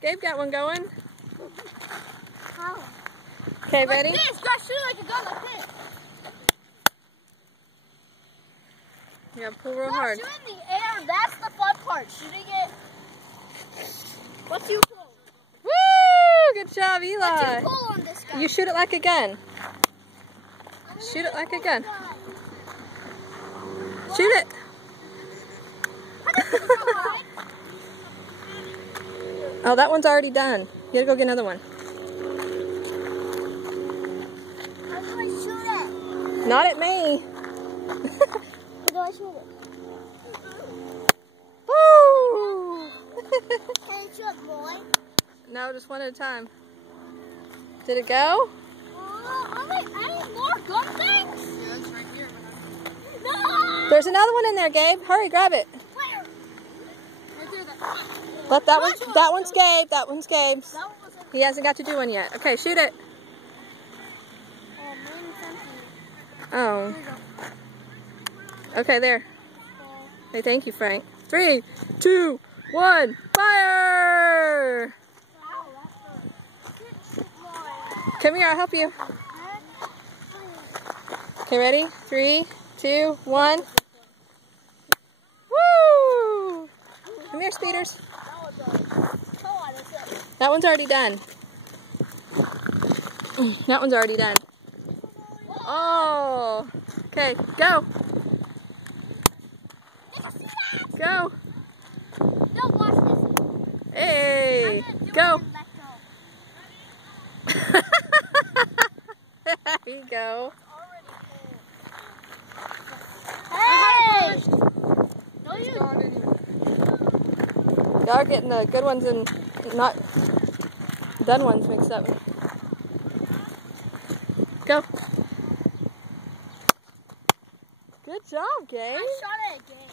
Gabe got one going. How? Okay, ready? Like this. Gotta shoot it like a gun, like this. You gotta pull real Gotta hard. shoot in the air. That's the fun part. Shooting it. What do you pull? Woo! Good job, What do Eli. you pull on this guy? You shoot it like a gun. Shoot it like a gun. Shoot it. Oh, that one's already done. You gotta go get another one. How do I shoot it? Not at me. How do I shoot it? Woo! Can you shoot it more? No, just one at a time. Did it go? I need more gun things. Yeah, that's right here. No! There's another one in there, Gabe. Hurry, grab it. Where? Right there. Let that one. That one's Gabe. That one's Gabe's. That one wasn't. He hasn't got to do one yet. Okay, shoot it. Oh, mine's empty. Oh. Here you go. Okay, there. Hey, thank you, Frank. 3, 2, 1, fire! Come here, I'll help you. Okay, ready? 3, 2, 1. Woo! Come here, speeders. That one's already done. That one's already done. Oh! Okay, go! Go! No, watch this. Hey! Go! There you go. Hey! No, you. Y'all are getting the good ones and not done ones mixed up. Go. Good job, Gabe. I shot it again.